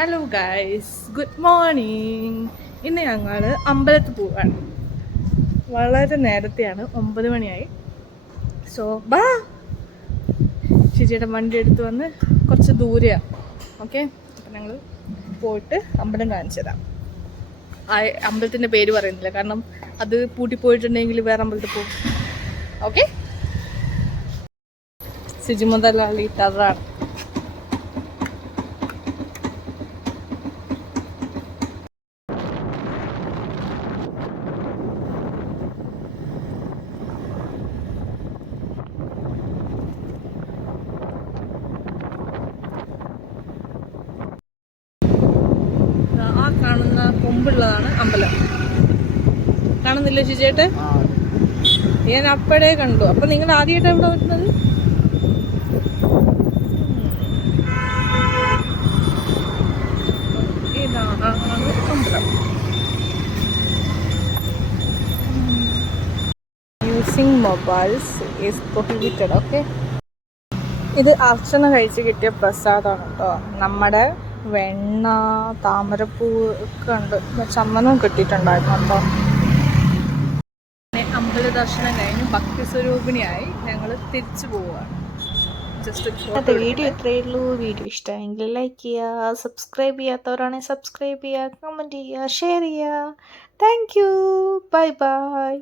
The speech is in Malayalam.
Hello guys, good morning. ഇന്ന് ഞങ്ങൾ അമ്പലത്തിൽ പോവാണ്. വളരെ നേരത്തെയാണ്, 9 മണിയായി. സോ ബാ, ചേച്ചിയുടെ വണ്ടി എടുത്ത് വന്ന് കുറച്ച് ദൂരെയാണ്. ഓക്കെ, അപ്പം ഞങ്ങൾ പോയിട്ട് അമ്പലം കാണിച്ചു തരാം. അമ്പലത്തിൻ്റെ പേര് പറയുന്നില്ല, കാരണം അത് പൂട്ടിപ്പോയിട്ടുണ്ടെങ്കിൽ വേറെ അമ്പലത്തിൽ പോകും. ഓക്കെ, സിജി മുതലാളി ടറാണ്. ആ കാണുന്ന കൊമ്പുള്ളതാണ് അമ്പലം. കാണുന്നില്ല ചേച്ചേട്ട്? ഞാൻ അപ്പോഴേ കണ്ടു. അപ്പൊ നിങ്ങൾ ആദ്യമായിട്ടാണ് ഇവിടെ വരുന്നത്? ഇതാണ് അമ്പലം. Using mobiles is prohibited. Okay, ഇത് അർച്ചന കഴിച്ച് കിട്ടിയ പ്രസാദമാണ് കേട്ടോ. നമ്മുടെ വെണ്ണ, താമരപ്പൂ ഒക്കെ ഉണ്ട്. ചന്ദനവും കിട്ടിയിട്ടുണ്ടായിരുന്നു കേട്ടോ. അമ്പല ദർശനം കഴിഞ്ഞ് ഭക്തി സ്വരൂപിണിയായി ഞങ്ങൾ തിരിച്ചു പോവുകയാണ്. അതെ, വീഡിയോ ഇത്രയേ ഉള്ളൂ. വീഡിയോ ഇഷ്ടമെങ്കിൽ ലൈക്ക് ചെയ്യുക, സബ്സ്ക്രൈബ് ചെയ്യാത്തവരാണെങ്കിൽ സബ്സ്ക്രൈബ് ചെയ്യുക, കമൻറ്റ് ചെയ്യുക, ഷെയർ ചെയ്യുക. Thank you, bye bye.